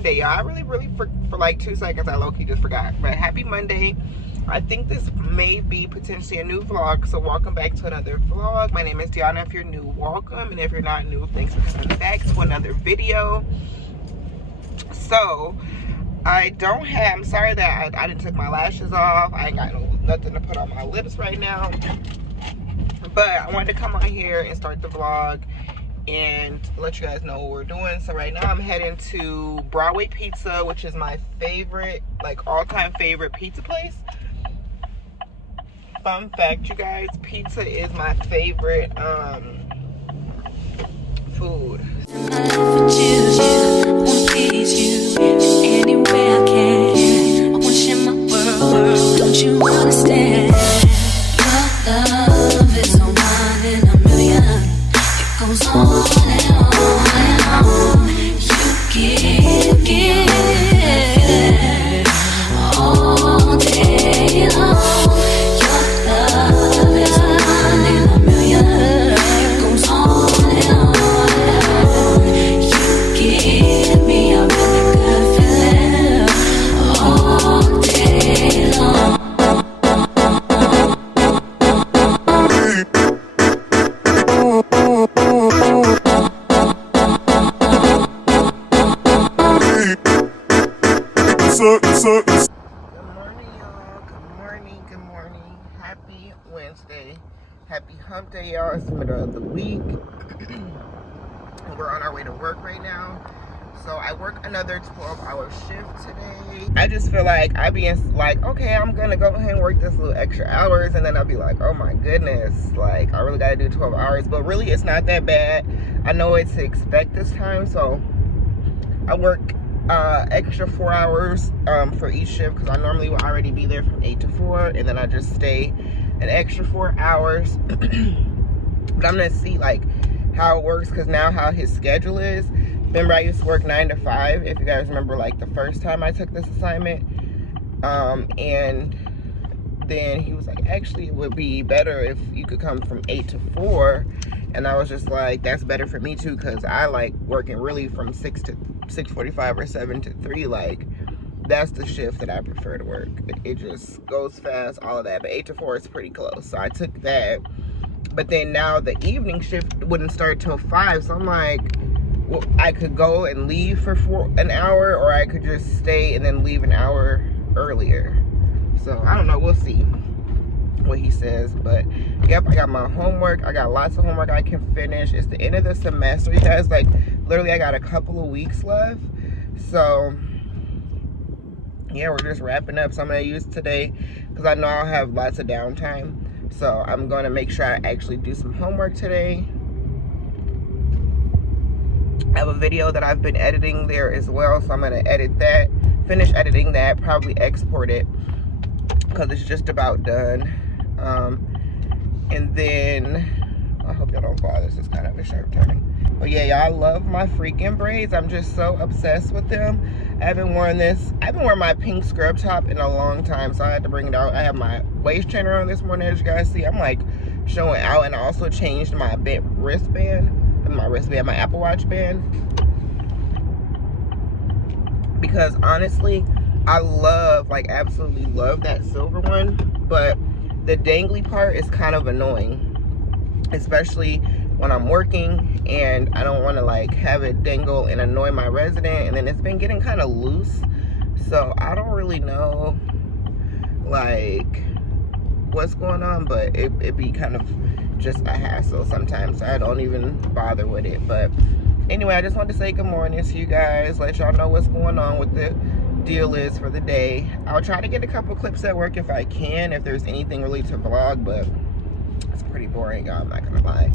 Monday, y'all. I really for like 2 seconds I low-key just forgot, but happy Monday. I think this may be potentially a new vlog, so welcome back to another vlog. My name is Deonna. If you're new, welcome, and if you're not new, thanks for coming back to another video. So I'm sorry that I didn't take my lashes off. I ain't got nothing to put on my lips right now, but I wanted to come on here and start the vlog and let you guys know what we're doing. So right now I'm heading to Broadway Pizza, which is my favorite, like all-time favorite pizza place. Fun fact, you guys, pizza is my favorite food. Don't you understand? Your love is a one in a million. It goes on and on and on. You give all day long. Your love is a one in a million. It goes on and on and on. You give me a really good feeling all day long. Good morning, y'all. Good morning. Happy Wednesday. Happy hump day, y'all. It's the middle of the week. We're on our way to work right now. So I work another 12-hour shift today. I just feel like I be like, okay, I'm gonna go ahead and work this little extra hours, and then I'll be like, oh my goodness, like I really gotta do 12 hours. But really, it's not that bad. I know what to expect this time, so I work extra 4 hours for each shift, because I normally will already be there from 8 to 4, and then I just stay an extra 4 hours. But I'm gonna see like how it works, because now how his schedule is. Remember, I used to work 9 to 5, if you guys remember, like the first time I took this assignment, and then he was like, actually it would be better if you could come from 8 to 4. And I was just like, that's better for me too, because I like working really from 6 to 6:45 or 7 to 3. Like, that's the shift that I prefer to work. It just goes fast, all of that. But 8 to 4 is pretty close, so I took that. But then now the evening shift wouldn't start till 5, so I'm like, well, I could go and leave for an hour, or I could just stay and then leave an hour earlier. So I don't know, we'll see what he says. But yep, I got my homework. I got lots of homework I can finish. It's the end of the semester, you guys. Like, literally I got a couple of weeks left. So yeah, we're just wrapping up. So I'm gonna use today, because I know I'll have lots of downtime, so I'm gonna make sure I actually do some homework today. I have a video that I've been editing there as well, so I'm gonna edit that, finish editing that, probably export it, because it's just about done. And then I hope y'all don't fall. This is kind of a sharp turn. But yeah, y'all, I love my freaking braids. I'm just so obsessed with them. I haven't worn my pink scrub top in a long time, so I had to bring it out. I have my waist trainer on this morning, as you guys see. I'm like showing out, and I also changed my my Apple Watch band, because honestly, I love, like absolutely love that silver one, but the dangly part is kind of annoying, especially when I'm working and I don't want to like have it dangle and annoy my resident. And then it's been getting kind of loose, so I don't really know like what's going on, but it be kind of just a hassle sometimes, so I don't even bother with it. But anyway, I just wanted to say good morning to you guys, let y'all know what's going on with the deal is for the day. I'll try to get a couple clips at work if I can, if there's anything really to vlog, but it's pretty boring, y'all, I'm not gonna lie.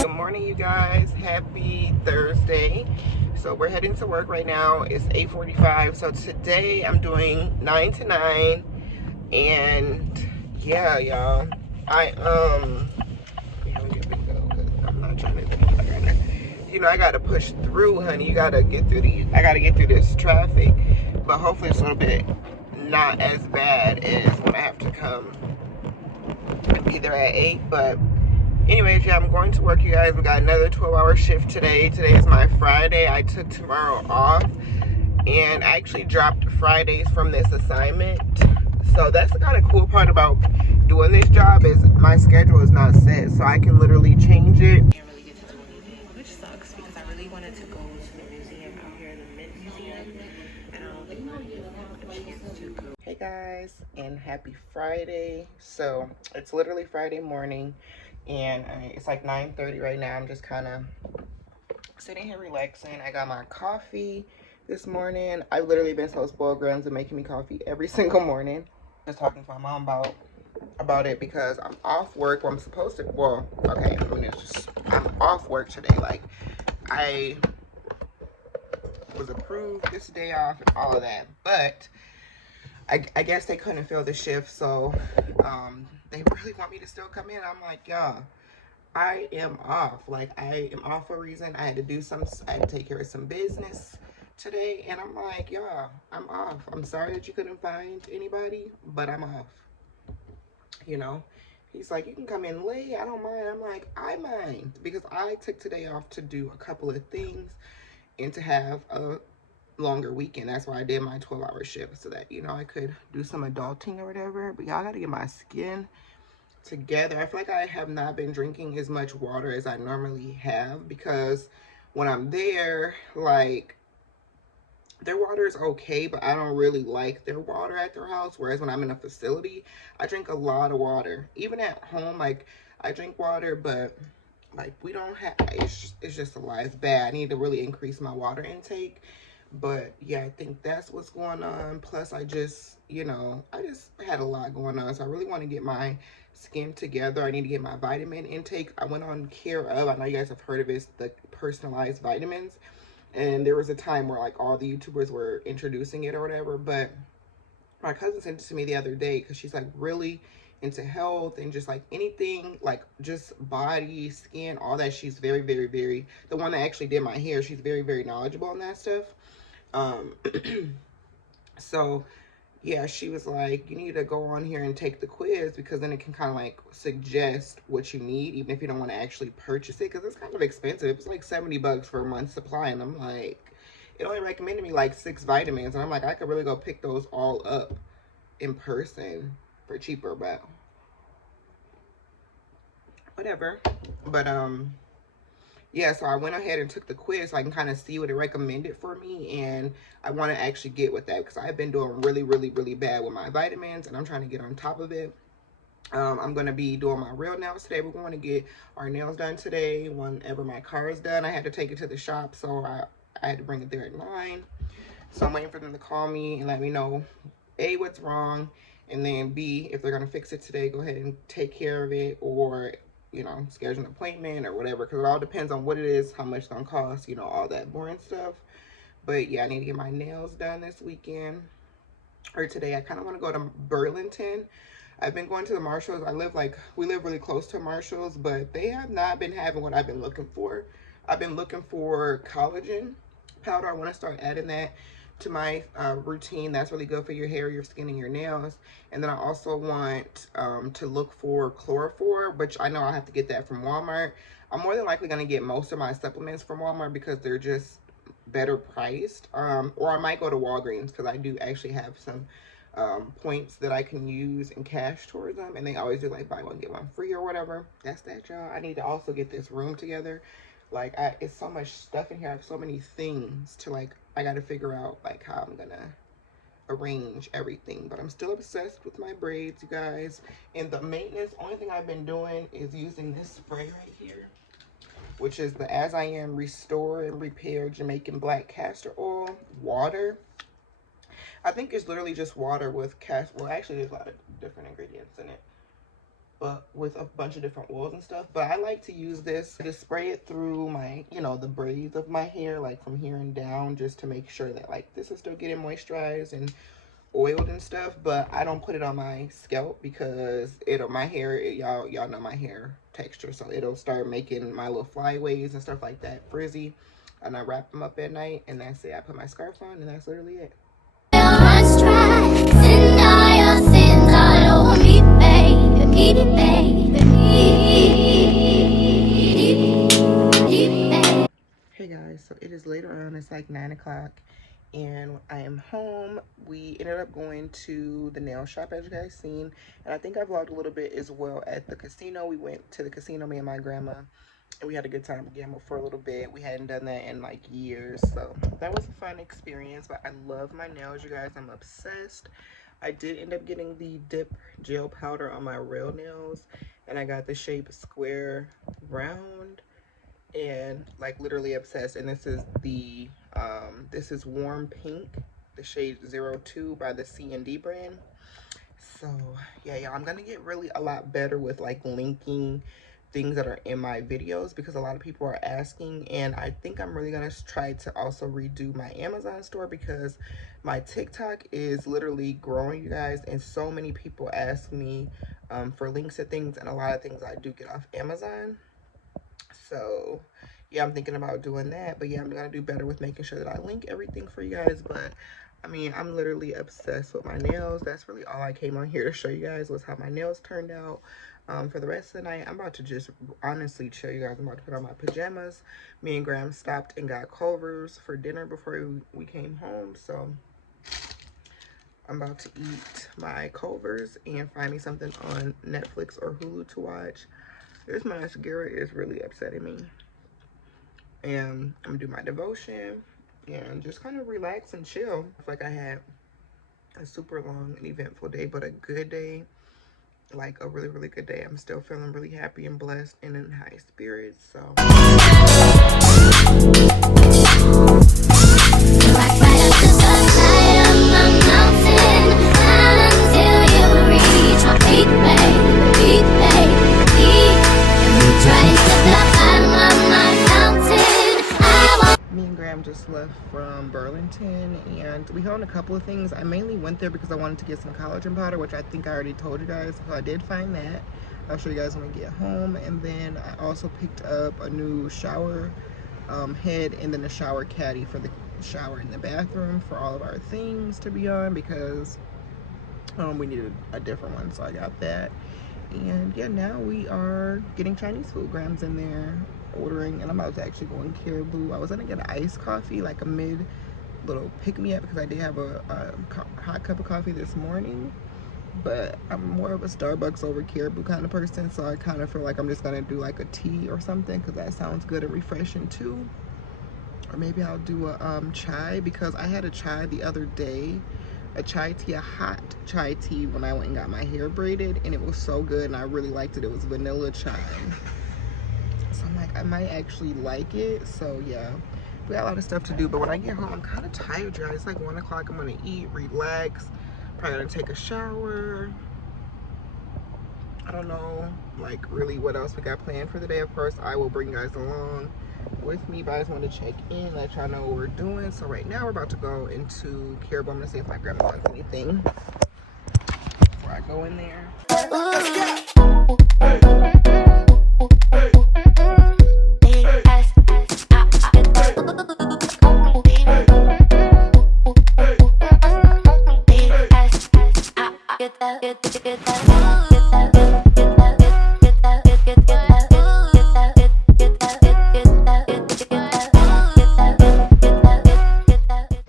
Good morning, you guys. Happy Thursday. So we're heading to work right now. It's 8:45. So today I'm doing 9 to 9. And yeah, y'all, I'm not trying to think like right now. You know, I gotta push through, honey. I gotta get through this traffic. But hopefully it's a little bit not as bad as when I have to come and be there at 8. But anyways, yeah, I'm going to work, you guys. We got another 12-hour shift today. Today is my Friday. I took tomorrow off, and I actually dropped Fridays from this assignment. So that's the kind of cool part about doing this job, is my schedule is not set, so I can literally change it. Can't really get to do anything, which sucks because I really wanted to go to the museum out here, the Mint Museum, and I don't think I'm gonna get a chance to go. Hey guys, and happy Friday. So it's literally Friday morning, and it's like 9:30 right now. I'm just kind of sitting here relaxing. I got my coffee this morning. I've literally been so spoiled, Grams are making me coffee every single morning. Just talking to my mom about it because I'm off work. Well, I'm supposed to, well, okay, I mean, I'm off work today. Like, I was approved this day off and all of that, but I guess they couldn't fill the shift, so they really want me to still come in. I'm like, yeah, I am off. Like, I am off for a reason. I had to take care of some business today, and I'm like, yeah, I'm off. I'm sorry that you couldn't find anybody, but I'm off. You know, he's like, you can come in late, I don't mind. I'm like, I mind, because I took today off to do a couple of things and to have a longer weekend. That's why I did my 12-hour shift, so that, you know, I could do some adulting or whatever. But y'all gotta get my skin together. I feel like I have not been drinking as much water as I normally have, because when I'm there, like, their water is okay, but I don't really like their water at their house. Whereas when I'm in a facility, I drink a lot of water. Even at home, like, I drink water, but like, we don't have, it's just a lot. It's bad. I need to really increase my water intake. But yeah, I think that's what's going on. Plus, I just, you know, I just had a lot going on, so I really want to get my skin together. I need to get my vitamin intake. I went on Care Of, I know you guys have heard of it, the personalized vitamins. And there was a time where, like, all the YouTubers were introducing it or whatever. But my cousin sent it to me the other day because she's, like, really into health and just, like, anything, like, just body, skin, all that. She's very, very, very, the one that actually did my hair, she's very, very knowledgeable on that stuff. So yeah, she was like, you need to go on here and take the quiz, because then it can kind of like suggest what you need, even if you don't want to actually purchase it, because it's kind of expensive. It's like $70 for a month's supply, and I'm like, it only recommended me like 6 vitamins, and I'm like, I could really go pick those all up in person for cheaper, but whatever. But yeah, so I went ahead and took the quiz so I can kind of see what it recommended for me, and I want to actually get with that, because I've been doing really, really, really bad with my vitamins, and I'm trying to get on top of it. I'm going to be doing my real nails today. We're going to get our nails done today. Whenever my car is done, I had to take it to the shop, so I had to bring it there at 9. So I'm waiting for them to call me and let me know, A, what's wrong, and then B, if they're going to fix it today, go ahead and take care of it, or, you know, schedule an appointment or whatever, because it all depends on what it is, how much it's going to cost, you know, all that boring stuff. But yeah, I need to get my nails done this weekend, or today. I kind of want to go to Burlington. I've been going to the Marshalls. We live really close to Marshalls, but they have not been having what I've been looking for. I've been looking for collagen powder. I want to start adding that to my routine. That's really good for your hair, your skin, and your nails. And then I also want to look for chloroform, which I know I'll have to get that from Walmart. I'm more than likely going to get most of my supplements from Walmart because they're just better priced. Or I might go to Walgreens, because I do actually have some points that I can use and cash towards them, and they always do like buy one get one free or whatever. That's that, y'all. I need to also get this room together. Like, it's so much stuff in here. I have so many things to, like, I got to figure out, like, how I'm gonna arrange everything. But I'm still obsessed with my braids, you guys. And the maintenance, only thing I've been doing is using this spray right here, which is the As I Am Restore and Repair Jamaican Black Castor Oil Water. I think it's literally just water with well, actually there's a lot of different ingredients in it, but with a bunch of different oils and stuff. But I like to use this to spray it through my, you know, the braids of my hair, like from here and down, just to make sure that, like, this is still getting moisturized and oiled and stuff. But I don't put it on my scalp, because my hair, y'all know my hair texture, so it'll start making my little flyaways and stuff like that frizzy. And I wrap them up at night, and that's it. I put my scarf on, and that's literally it. Hey guys, so it is later on, it's like 9 o'clock and I am home. We ended up going to the nail shop, as you guys seen, and I think I vlogged a little bit as well at the casino. We went to the casino, me and my grandma, and we had a good time, gamble for a little bit. We hadn't done that in like years, so that was a fun experience. But I love my nails, you guys. I'm obsessed. I did end up getting the dip gel powder on my real nails, and I got the shape square round, and like literally obsessed. And this is the this is warm pink, the shade 02 by the C&D brand. So yeah, I'm gonna get really a lot better with like linking things that are in my videos, because a lot of people are asking, and I think I'm really gonna try to also redo my Amazon store, because my TikTok is literally growing, you guys, and so many people ask me for links to things, and a lot of things I do get off Amazon. So yeah, I'm thinking about doing that. But yeah, I'm gonna do better with making sure that I link everything for you guys. But I mean, I'm literally obsessed with my nails. That's really all I came on here to show you guys, was how my nails turned out. For the rest of the night, I'm about to just honestly chill, you guys. I'm about to put on my pajamas. Me and Graham stopped and got Culver's for dinner before we came home, so I'm about to eat my Culver's and find me something on Netflix or Hulu to watch. This mascara is really upsetting me. And I'm gonna do my devotion and just kind of relax and chill. I feel like I had a super long and eventful day, but a good day, like a really, really good day. I'm still feeling really happy and blessed and in high spirits, so. Me and Graham just left from Burlington, and we found a couple of things. I mainly went there because I wanted to get some collagen powder, which I think I already told you guys, so I did find that. I'll show you guys when we get home. And then I also picked up a new shower head, and then a shower caddy for the shower in the bathroom for all of our things to be on, because we needed a different one, so I got that. And yeah, now we are getting Chinese food. Graham's in there ordering, and I'm about to actually go in Caribou. I was gonna get an iced coffee, like a mid little pick-me-up, because I did have a hot cup of coffee this morning, but I'm more of a Starbucks over Caribou kind of person, so I kind of feel like I'm just gonna do like a tea or something, because that sounds good and refreshing too. Or maybe I'll do a chai, because I had a chai the other day, a chai tea, a hot chai tea, when I went and got my hair braided, and it was so good and I really liked it. It was vanilla chai, so I'm like, I might actually like it. So yeah, we got a lot of stuff to do, but when I get home, I'm kind of tired, guys. It's like 1 o'clock. I'm gonna eat, relax, probably gonna take a shower. I don't know like really what else we got planned for the day. Of course, I will bring you guys along with me, but I just want to check in, let y'all know what we're doing. So right now we're about to go into Caribou. I'm gonna see if my grandma wants anything before I go in there.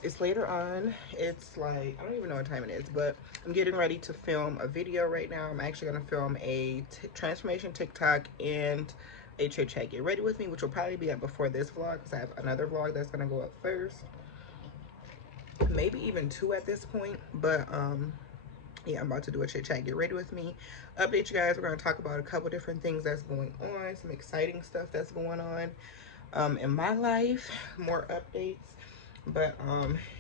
It's later on. It's like, I don't even know what time it is, but I'm getting ready to film a video right now. I'm actually gonna film a transformation TikTok and a chit chat get ready with me, which will probably be up before this vlog, because I have another vlog that's gonna go up first, maybe even 2 at this point. But yeah, I'm about to do a chit chat get ready with me, update you guys. We're going to talk about a couple different things that's going on, some exciting stuff that's going on in my life, more updates. But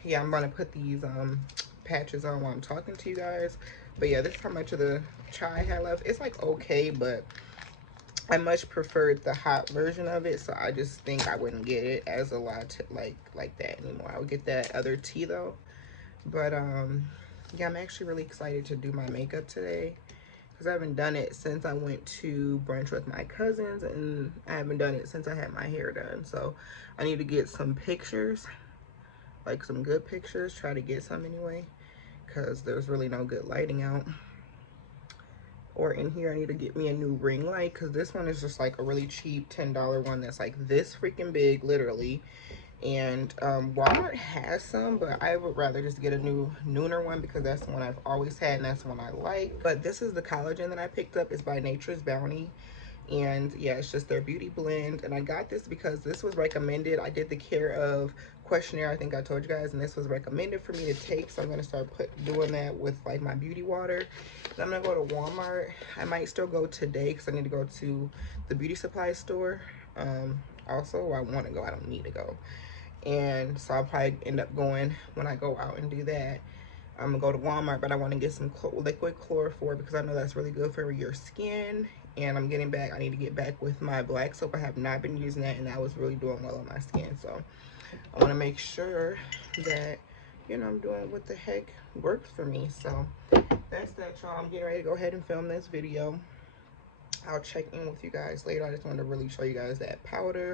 yeah, I'm going to put these patches on while I'm talking to you guys. But yeah, this is how much of the chai I had left. It's like okay, but I much preferred the hot version of it, so I just think I wouldn't get it as a latte like that anymore. I would get that other tea though. But yeah, I'm actually really excited to do my makeup today, because I haven't done it since I went to brunch with my cousins, and I haven't done it since I had my hair done. So I need to get some pictures, like some good pictures, try to get some anyway, because there's really no good lighting out. or in here I need to get me a new ring light, because this one is just like a really cheap $10 one that's like this freaking big, literally. And Walmart has some, but I would rather just get a new nooner one because that's the one I've always had and that's the one I like. But this is the collagen that I picked up. It's by Nature's Bounty, and yeah, it's just their beauty blend. And I got this because this was recommended. I did the Care of questionnaire, I think I told you guys, and this was recommended for me to take, so I'm going to start doing that with like my beauty water. And I'm going to go to Walmart. I might still go today because I need to go to the beauty supply store. Also, I want to go, I don't need to go. And so I'll probably end up going when I go out and do that. I'm gonna go to Walmart, but I want to get some liquid chloroform because I know that's really good for your skin. And I need to get back with my black soap. I have not been using that, and that was really doing well on my skin. So I want to make sure that, you know, I'm doing what the heck works for me. So that's that, y'all. I'm getting ready to go ahead and film this video. I'll check in with you guys later. I just wanted to really show you guys that powder.